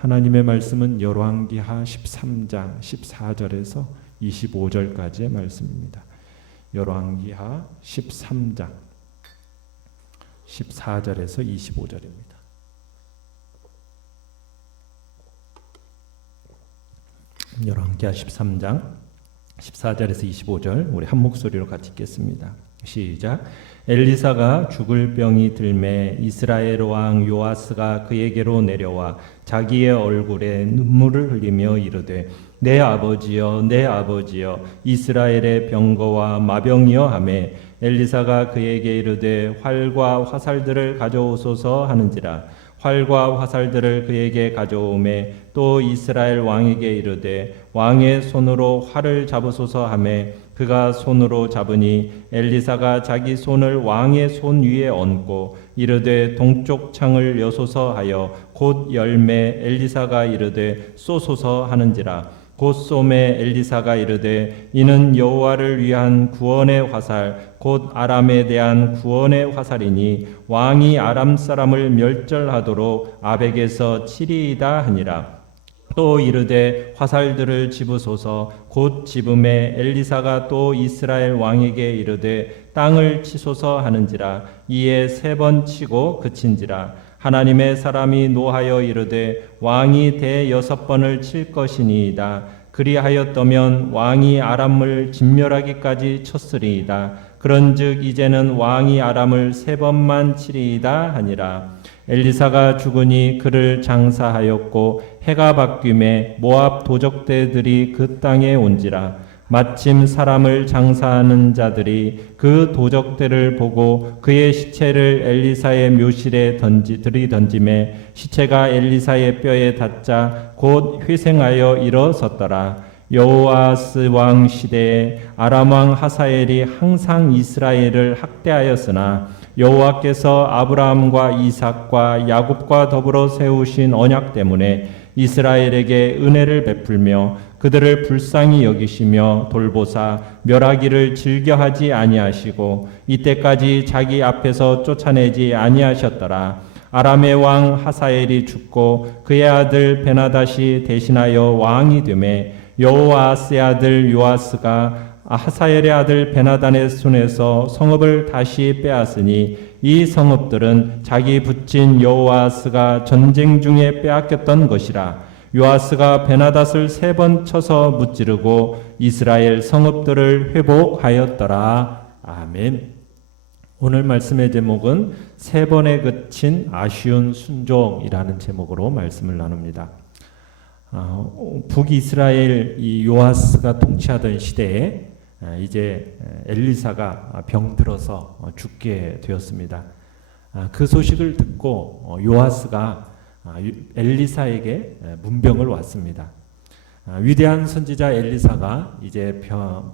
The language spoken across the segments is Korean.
하나님의 말씀은 열왕기하 13장 14절에서 25절까지의 말씀입니다. 열왕기하 13장 14절에서 25절입니다. 열왕기하 13장 14절에서 25절 우리 한 목소리로 같이 읽겠습니다. 시작. 엘리사가 죽을 병이 들매 이스라엘 왕 요아스가 그에게로 내려와 자기의 얼굴에 눈물을 흘리며 이르되 내 아버지여 내 아버지여 이스라엘의 병거와 마병이여 하매 엘리사가 그에게 이르되 활과 화살들을 가져오소서 하는지라. 활과 화살들을 그에게 가져오매 또 이스라엘 왕에게 이르되 왕의 손으로 활을 잡으소서 하매 그가 손으로 잡으니 엘리사가 자기 손을 왕의 손 위에 얹고 이르되 동쪽 창을 여소서 하여 곧 열매 엘리사가 이르되 쏘소서 하는지라. 곧 쏘매 엘리사가 이르되 이는 여호와를 위한 구원의 화살 곧 아람에 대한 구원의 화살이니 왕이 아람 사람을 멸절하도록 아벡에서 치리이다 하니라. 또 이르되 화살들을 집으소서. 곧 집음에 엘리사가 또 이스라엘 왕에게 이르되 땅을 치소서 하는지라. 이에 3번 치고 그친지라. 하나님의 사람이 노하여 이르되 왕이 대6번을 칠 것이니이다. 그리하였더면 왕이 아람을 진멸하기까지 쳤으리이다. 그런즉 이제는 왕이 아람을 3번만 치리이다 하니라. 엘리사가 죽으니 그를 장사하였고 해가 바뀌매 모압 도적대들이 그 땅에 온지라. 마침 사람을 장사하는 자들이 그 도적대를 보고 그의 시체를 엘리사의 묘실에 들이던지매 시체가 엘리사의 뼈에 닿자 곧 회생하여 일어섰더라. 여호아스 왕 시대에 아람 왕 하사엘이 항상 이스라엘을 학대하였으나 여호와께서 아브라함과 이삭과 야곱과 더불어 세우신 언약 때문에 이스라엘에게 은혜를 베풀며 그들을 불쌍히 여기시며 돌보사 멸하기를 즐겨하지 아니하시고 이때까지 자기 앞에서 쫓아내지 아니하셨더라. 아람의 왕 하사엘이 죽고 그의 아들 베나닷이 대신하여 왕이 되매 여호아스의 아들 요아스가 하사엘의 아들 베나단의 손에서 성읍을 다시 빼앗으니 이 성읍들은 자기 붓진 여호아스가 전쟁 중에 빼앗겼던 것이라. 요아스가 베나닷을 3번 쳐서 무찌르고 이스라엘 성읍들을 회복하였더라. 아멘. 오늘 말씀의 제목은 3번에 그친 아쉬운 순종이라는 제목으로 말씀을 나눕니다. 북이스라엘 이 요아스가 통치하던 시대에 이제 엘리사가 병들어서 죽게 되었습니다. 그 소식을 듣고 요아스가 엘리사에게 문병을 왔습니다. 위대한 선지자 엘리사가 이제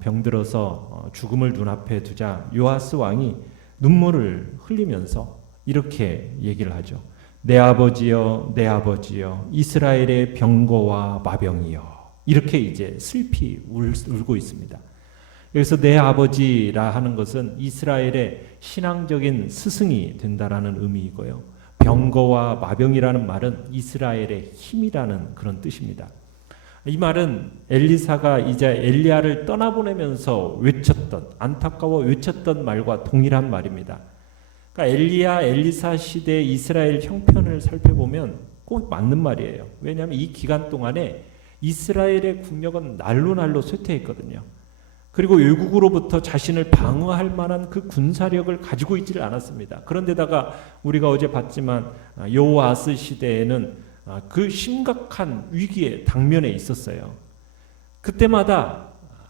병들어서 죽음을 눈앞에 두자 요아스 왕이 눈물을 흘리면서 이렇게 얘기를 하죠. 내 아버지여 내 아버지여 이스라엘의 병거와 마병이여. 이렇게 이제 슬피 울고 있습니다. 여기서 내 아버지라 하는 것은 이스라엘의 신앙적인 스승이 된다라는 의미이고요. 병거와 마병이라는 말은 이스라엘의 힘이라는 그런 뜻입니다. 이 말은 엘리사가 이제 엘리야를 떠나보내면서 외쳤던, 안타까워 외쳤던 말과 동일한 말입니다. 그러니까 엘리사 시대의 이스라엘 형편을 살펴보면 꼭 맞는 말이에요. 왜냐하면 이 기간 동안에 이스라엘의 국력은 날로 쇠퇴했거든요. 그리고 외국으로부터 자신을 방어할 만한 그 군사력을 가지고 있지를 않았습니다. 그런데다가 우리가 어제 봤지만 여호아스 시대에는 그 심각한 위기에 당면에 있었어요. 그때마다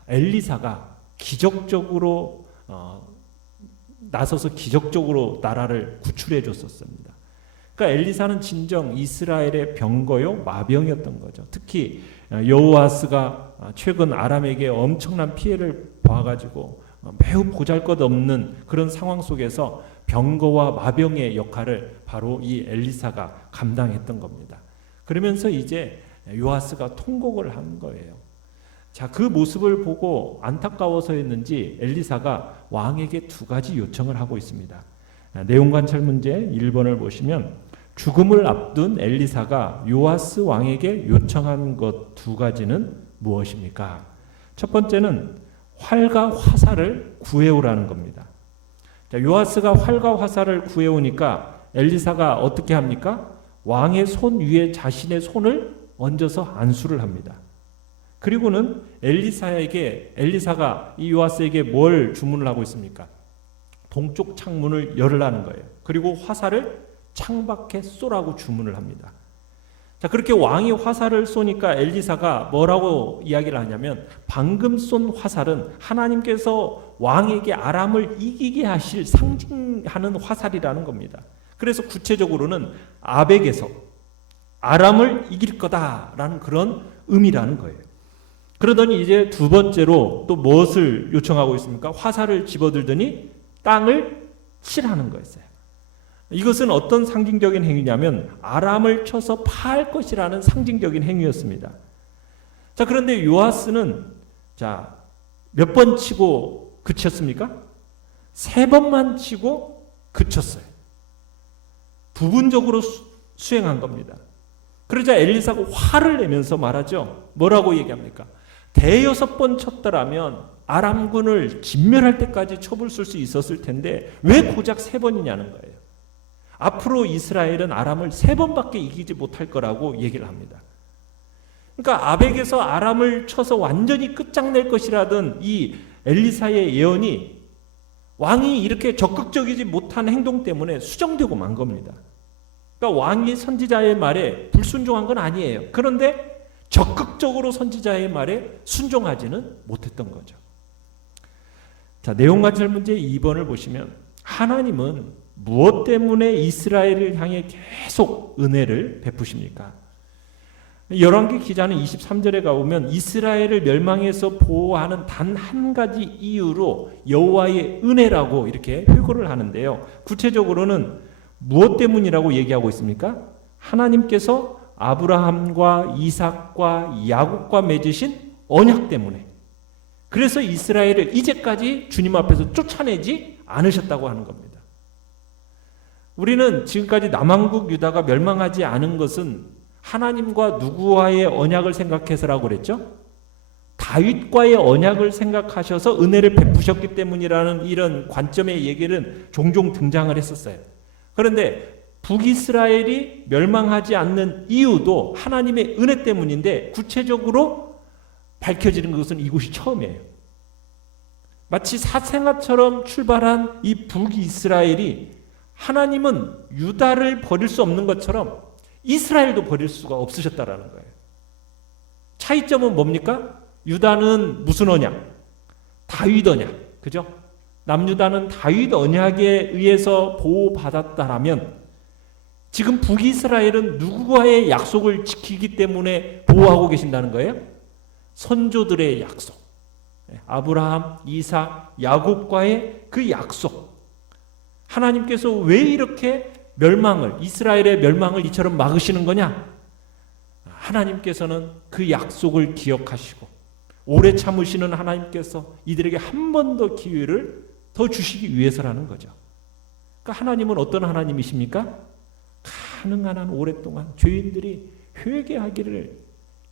엘리사가 기적적으로 나서서 기적적으로 나라를 구출해 줬었습니다. 그러니까 엘리사는 진정 이스라엘의 병거요 마병이었던 거죠. 특히 여호아스가 최근 아람에게 엄청난 피해를 봐가지고 매우 보잘것없는 그런 상황 속에서 병거와 마병의 역할을 바로 이 엘리사가 감당했던 겁니다. 그러면서 이제 요아스가 통곡을 한 거예요. 자, 그 모습을 보고 안타까워서였는지 엘리사가 왕에게 2가지 요청을 하고 있습니다. 내용관찰 문제 1번을 보시면 죽음을 앞둔 엘리사가 요아스 왕에게 요청한 것 두 가지는 무엇입니까? 첫 번째는 활과 화살을 구해오라는 겁니다. 자, 요아스가 활과 화살을 구해오니까 엘리사가 어떻게 합니까? 왕의 손 위에 자신의 손을 얹어서 안수를 합니다. 그리고는 엘리사가 이 요아스에게 뭘 주문을 하고 있습니까? 동쪽 창문을 열으라는 거예요. 그리고 화살을 창밖에 쏘라고 주문을 합니다. 자, 그렇게 왕이 화살을 쏘니까 엘리사가 뭐라고 이야기를 하냐면 방금 쏜 화살은 하나님께서 왕에게 아람을 이기게 하실 상징하는 화살이라는 겁니다. 그래서 구체적으로는 아벡에서 아람을 이길 거다라는 그런 의미라는 거예요. 그러더니 이제 두 번째로 또 무엇을 요청하고 있습니까? 화살을 집어들더니 땅을 칠하는 거였어요. 이것은 어떤 상징적인 행위냐면 아람을 쳐서 파할 것이라는 상징적인 행위였습니다. 자, 그런데 요아스는 자, 몇 번 치고 그쳤습니까? 3번만 치고 그쳤어요. 부분적으로 수행한 겁니다. 그러자 엘리사가 화를 내면서 말하죠. 뭐라고 얘기합니까? 5번 쳤더라면 아람군을 진멸할 때까지 첩을 쓸 수 있었을 텐데 왜 고작 3번이냐는 거예요. 앞으로 이스라엘은 아람을 3번밖에 이기지 못할 거라고 얘기를 합니다. 그러니까 아벡에서 아람을 쳐서 완전히 끝장낼 것이라던 이 엘리사의 예언이 왕이 이렇게 적극적이지 못한 행동 때문에 수정되고 만 겁니다. 그러니까 왕이 선지자의 말에 불순종한 건 아니에요. 그런데 적극적으로 선지자의 말에 순종하지는 못했던 거죠. 자, 내용과절 문제 2번을 보시면 하나님은 무엇 때문에 이스라엘을 향해 계속 은혜를 베푸십니까? 열왕기 기자는 23절에 가보면 이스라엘을 멸망해서 보호하는 단 한 가지 이유로 여호와의 은혜라고 이렇게 회고를 하는데요. 구체적으로는 무엇 때문이라고 얘기하고 있습니까? 하나님께서 아브라함과 이삭과 야곱과 맺으신 언약 때문에, 그래서 이스라엘을 이제까지 주님 앞에서 쫓아내지 않으셨다고 하는 겁니다. 우리는 지금까지 남왕국 유다가 멸망하지 않은 것은 하나님과 누구와의 언약을 생각해서라고 그랬죠? 다윗과의 언약을 생각하셔서 은혜를 베푸셨기 때문이라는 이런 관점의 얘기는 종종 등장을 했었어요. 그런데 북이스라엘이 멸망하지 않는 이유도 하나님의 은혜 때문인데 구체적으로 밝혀지는 것은 이곳이 처음이에요. 마치 사생아처럼 출발한 이 북이스라엘이 하나님은 유다를 버릴 수 없는 것처럼 이스라엘도 버릴 수가 없으셨다라는 거예요. 차이점은 뭡니까? 유다는 무슨 언약? 다윗 언약. 그죠? 남유다는 다윗 언약에 의해서 보호받았다라면 지금 북이스라엘은 누구와의 약속을 지키기 때문에 보호하고 계신다는 거예요? 선조들의 약속. 아브라함, 이삭, 야곱과의 그 약속. 하나님께서 왜 이렇게 이스라엘의 멸망을 이처럼 막으시는 거냐? 하나님께서는 그 약속을 기억하시고 오래 참으시는 하나님께서 이들에게 한 번 더 기회를 더 주시기 위해서라는 거죠. 그러니까 하나님은 어떤 하나님이십니까? 가능한 한 오랫동안 죄인들이 회개하기를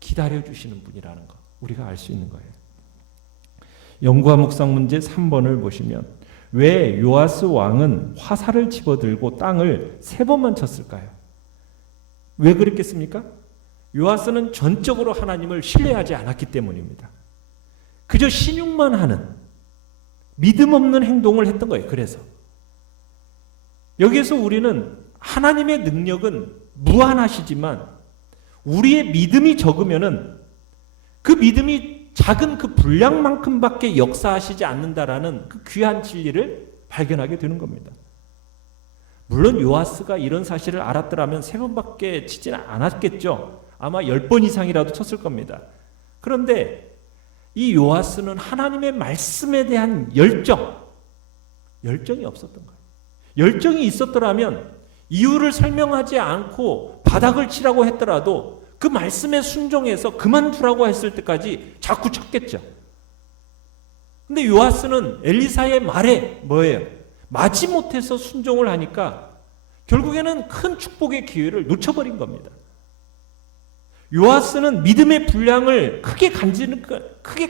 기다려주시는 분이라는 거 우리가 알 수 있는 거예요. 연구와 묵상 문제 3번을 보시면 왜 요아스 왕은 화살을 집어들고 땅을 3번만 쳤을까요? 왜 그랬겠습니까? 요아스는 전적으로 하나님을 신뢰하지 않았기 때문입니다. 그저 신용만 하는 믿음 없는 행동을 했던 거예요. 그래서 여기에서 우리는 하나님의 능력은 무한하시지만 우리의 믿음이 적으면은 그 믿음이 작은 그 분량만큼밖에 역사하시지 않는다라는 그 귀한 진리를 발견하게 되는 겁니다. 물론 요아스가 이런 사실을 알았더라면 3번밖에 치지는 않았겠죠. 아마 10번 이상이라도 쳤을 겁니다. 그런데 이 요아스는 하나님의 말씀에 대한 열정이 없었던 거예요. 열정이 있었더라면 이유를 설명하지 않고 바닥을 치라고 했더라도 그 말씀에 순종해서 그만두라고 했을 때까지 자꾸 쳤겠죠. 근데 요아스는 엘리사의 말에 뭐예요? 마지못해서 순종을 하니까 결국에는 큰 축복의 기회를 놓쳐버린 겁니다. 요아스는 믿음의 분량을 크게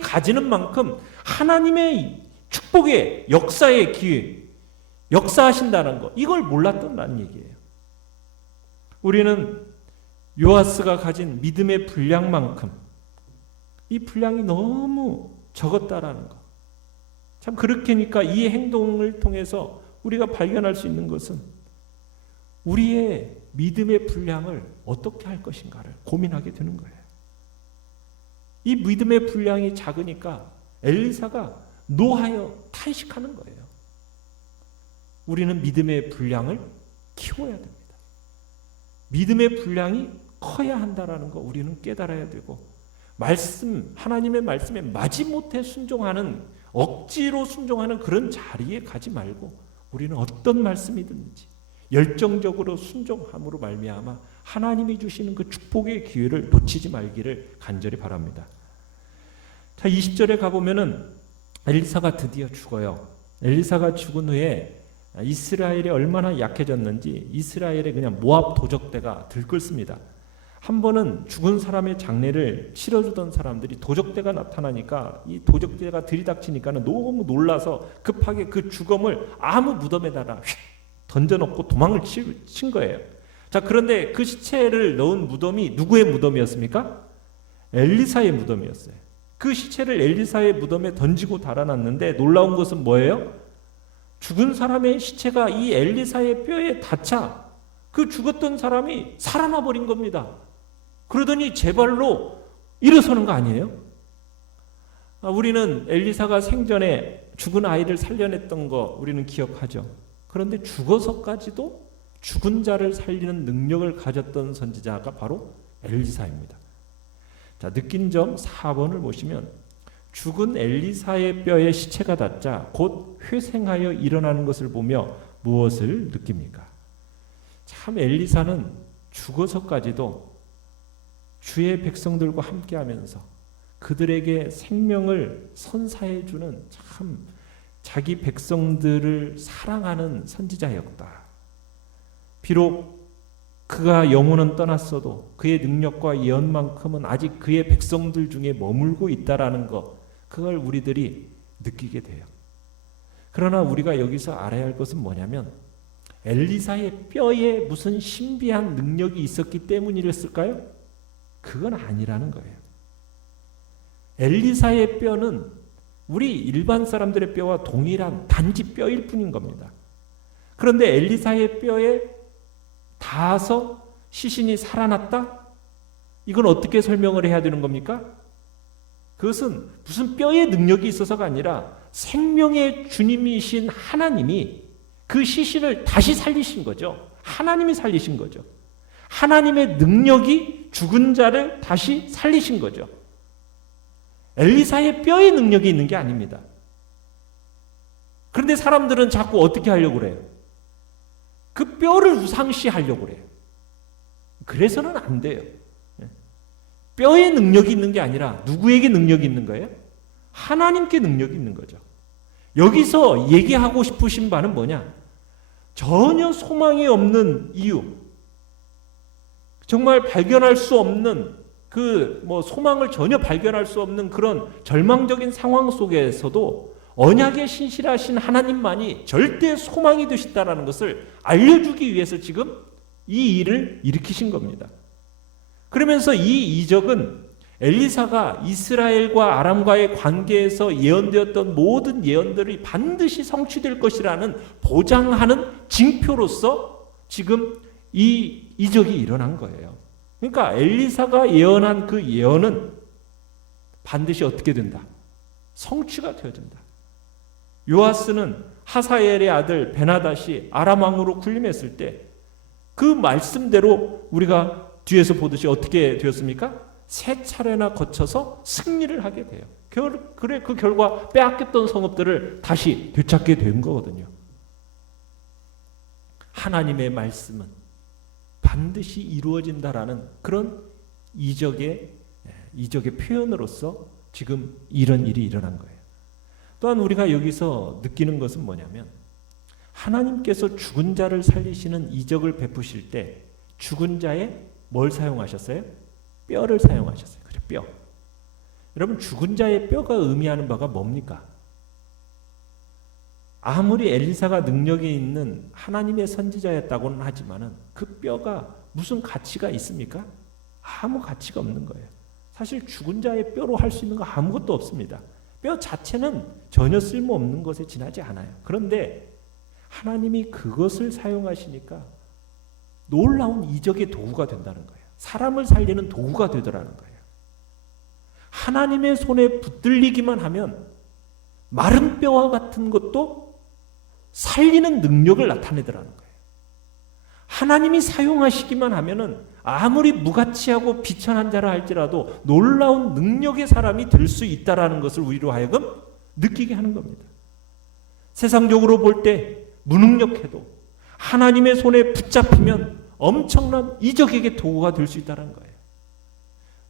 가지는 만큼 하나님의 축복의 역사의 기회, 역사하신다는 것, 이걸 몰랐다는 얘기예요. 우리는 요아스가 가진 믿음의 분량만큼 이 분량이 너무 적었다라는 것. 참 그렇게니까 이 행동을 통해서 우리가 발견할 수 있는 것은 우리의 믿음의 분량을 어떻게 할 것인가를 고민하게 되는 거예요. 이 믿음의 분량이 작으니까 엘리사가 노하여 탄식하는 거예요. 우리는 믿음의 분량을 키워야 됩니다. 믿음의 분량이 커야 한다라는 거 우리는 깨달아야 되고, 하나님의 말씀에 마지못해 순종하는, 억지로 순종하는 그런 자리에 가지 말고 우리는 어떤 말씀이든지 열정적으로 순종함으로 말미암아 하나님이 주시는 그 축복의 기회를 놓치지 말기를 간절히 바랍니다. 자, 20절에 가보면은 엘리사가 드디어 죽어요. 엘리사가 죽은 후에 이스라엘이 얼마나 약해졌는지 이스라엘의 그냥 모압 도적대가 들끓습니다. 한 번은 죽은 사람의 장례를 치러주던 사람들이 도적대가 나타나니까 이 도적대가 들이닥치니까는 너무 놀라서 급하게 그 죽음을 아무 무덤에다가 휙 던져놓고 도망을 친 거예요. 자, 그런데 그 시체를 넣은 무덤이 누구의 무덤이었습니까? 엘리사의 무덤이었어요. 그 시체를 엘리사의 무덤에 던지고 달아났는데 놀라운 것은 뭐예요? 죽은 사람의 시체가 이 엘리사의 뼈에 닿자 그 죽었던 사람이 살아나 버린 겁니다. 그러더니 제 발로 일어서는 거 아니에요? 우리는 엘리사가 생전에 죽은 아이를 살려냈던 거 우리는 기억하죠. 그런데 죽어서까지도 죽은 자를 살리는 능력을 가졌던 선지자가 바로 엘리사입니다. 자, 느낀 점 4번을 보시면 죽은 엘리사의 뼈에 시체가 닿자 곧 회생하여 일어나는 것을 보며 무엇을 느낍니까? 참 엘리사는 죽어서까지도 주의 백성들과 함께하면서 그들에게 생명을 선사해 주는 참 자기 백성들을 사랑하는 선지자였다. 비록 그가 영혼은 떠났어도 그의 능력과 예언만큼은 아직 그의 백성들 중에 머물고 있다라는 것, 그걸 우리들이 느끼게 돼요. 그러나 우리가 여기서 알아야 할 것은 뭐냐면 엘리사의 뼈에 무슨 신비한 능력이 있었기 때문이었을까요? 그건 아니라는 거예요. 엘리사의 뼈는 우리 일반 사람들의 뼈와 동일한 단지 뼈일 뿐인 겁니다. 그런데 엘리사의 뼈에 닿아서 시신이 살아났다? 이건 어떻게 설명을 해야 되는 겁니까? 그것은 무슨 뼈의 능력이 있어서가 아니라 생명의 주님이신 하나님이 그 시신을 다시 살리신 거죠. 하나님이 살리신 거죠. 하나님의 능력이 죽은 자를 다시 살리신 거죠. 엘리사의 뼈의 능력이 있는 게 아닙니다. 그런데 사람들은 자꾸 어떻게 하려고 그래요? 그 뼈를 우상시하려고 그래요. 그래서는 안 돼요. 뼈의 능력이 있는 게 아니라 누구에게 능력이 있는 거예요? 하나님께 능력이 있는 거죠. 여기서 얘기하고 싶으신 바는 뭐냐? 전혀 소망이 없는 이유, 정말 발견할 수 없는 소망을 전혀 발견할 수 없는 그런 절망적인 상황 속에서도 언약에 신실하신 하나님만이 절대 소망이 되시다라는 것을 알려주기 위해서 지금 이 일을 일으키신 겁니다. 그러면서 이 이적은 엘리사가 이스라엘과 아람과의 관계에서 예언되었던 모든 예언들이 반드시 성취될 것이라는 보장하는 징표로서 지금 이 이적이 일어난 거예요. 그러니까 엘리사가 예언한 그 예언은 반드시 어떻게 된다? 성취가 되어진다. 요아스는 하사엘의 아들 베나닷이 아람 왕으로 군림했을 때 그 말씀대로 우리가 뒤에서 보듯이 어떻게 되었습니까? 세 차례나 거쳐서 승리를 하게 돼요. 그 결과 빼앗겼던 성읍들을 다시 되찾게 된 거거든요. 하나님의 말씀은 반드시 이루어진다라는 그런 이적의 표현으로서 지금 이런 일이 일어난 거예요. 또한 우리가 여기서 느끼는 것은 뭐냐면 하나님께서 죽은 자를 살리시는 이적을 베푸실 때 죽은 자의 뭘 사용하셨어요? 뼈를 사용하셨어요. 그죠? 뼈. 여러분, 죽은 자의 뼈가 의미하는 바가 뭡니까? 아무리 엘리사가 능력이 있는 하나님의 선지자였다고는 하지만은 그 뼈가 무슨 가치가 있습니까? 아무 가치가 없는 거예요. 사실 죽은 자의 뼈로 할 수 있는 거 아무것도 없습니다. 뼈 자체는 전혀 쓸모없는 것에 지나지 않아요. 그런데 하나님이 그것을 사용하시니까 놀라운 이적의 도구가 된다는 거예요. 사람을 살리는 도구가 되더라는 거예요. 하나님의 손에 붙들리기만 하면 마른 뼈와 같은 것도 살리는 능력을 나타내더라는 거예요. 하나님이 사용하시기만 하면은 아무리 무가치하고 비천한 자라 할지라도 놀라운 능력의 사람이 될 수 있다라는 것을 우리로 하여금 느끼게 하는 겁니다. 세상적으로 볼 때 무능력해도 하나님의 손에 붙잡히면 엄청난 이적에게 도구가 될 수 있다는 거예요.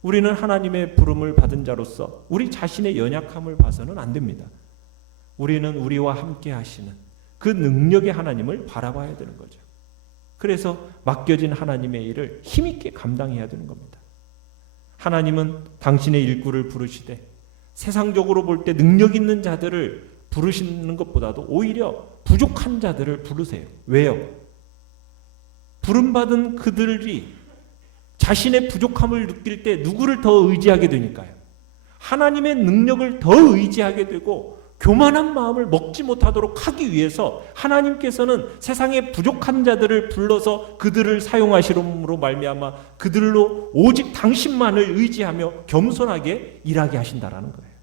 우리는 하나님의 부름을 받은 자로서 우리 자신의 연약함을 봐서는 안 됩니다. 우리는 우리와 함께 하시는 그 능력의 하나님을 바라봐야 되는 거죠. 그래서 맡겨진 하나님의 일을 힘있게 감당해야 되는 겁니다. 하나님은 당신의 일꾼을 부르시되 세상적으로 볼 때 능력 있는 자들을 부르시는 것보다도 오히려 부족한 자들을 부르세요. 왜요? 부름받은 그들이 자신의 부족함을 느낄 때 누구를 더 의지하게 되니까요. 하나님의 능력을 더 의지하게 되고 교만한 마음을 먹지 못하도록 하기 위해서 하나님께서는 세상의 부족한 자들을 불러서 그들을 사용하시므로 말미암아 그들로 오직 당신만을 의지하며 겸손하게 일하게 하신다라는 거예요.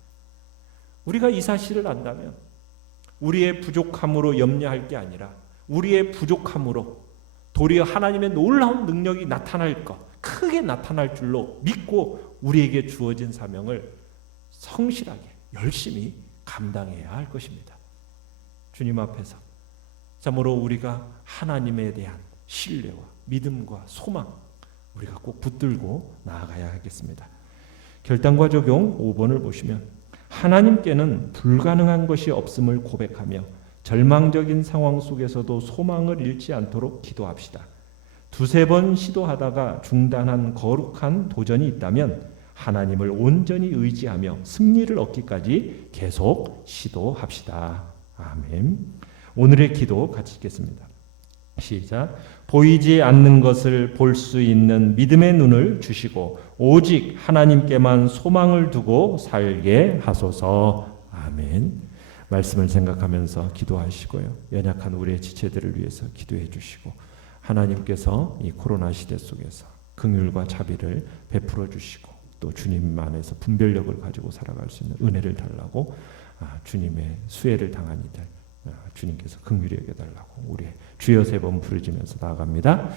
우리가 이 사실을 안다면 우리의 부족함으로 염려할 게 아니라 우리의 부족함으로 도리어 하나님의 놀라운 능력이 나타날 것, 크게 나타날 줄로 믿고 우리에게 주어진 사명을 성실하게 열심히 감당해야 할 것입니다. 주님 앞에서 참으로 우리가 하나님에 대한 신뢰와 믿음과 소망 우리가 꼭 붙들고 나아가야 하겠습니다. 결단과 적용 5번을 보시면 하나님께는 불가능한 것이 없음을 고백하며 절망적인 상황 속에서도 소망을 잃지 않도록 기도합시다. 두세 번 시도하다가 중단한 거룩한 도전이 있다면 하나님을 온전히 의지하며 승리를 얻기까지 계속 시도합시다. 아멘. 오늘의 기도 같이 읽겠습니다. 시작. 보이지 않는 것을 볼 수 있는 믿음의 눈을 주시고 오직 하나님께만 소망을 두고 살게 하소서. 아멘. 말씀을 생각하면서 기도하시고요. 연약한 우리의 지체들을 위해서 기도해 주시고 하나님께서 이 코로나 시대 속에서 긍휼과 자비를 베풀어 주시고 또 주님 안에서 분별력을 가지고 살아갈 수 있는 은혜를 달라고 주님의 수혜를 당한 이들 주님께서 긍휼히 여겨달라고 우리 주여 세 번 부르짖으면서 나아갑니다.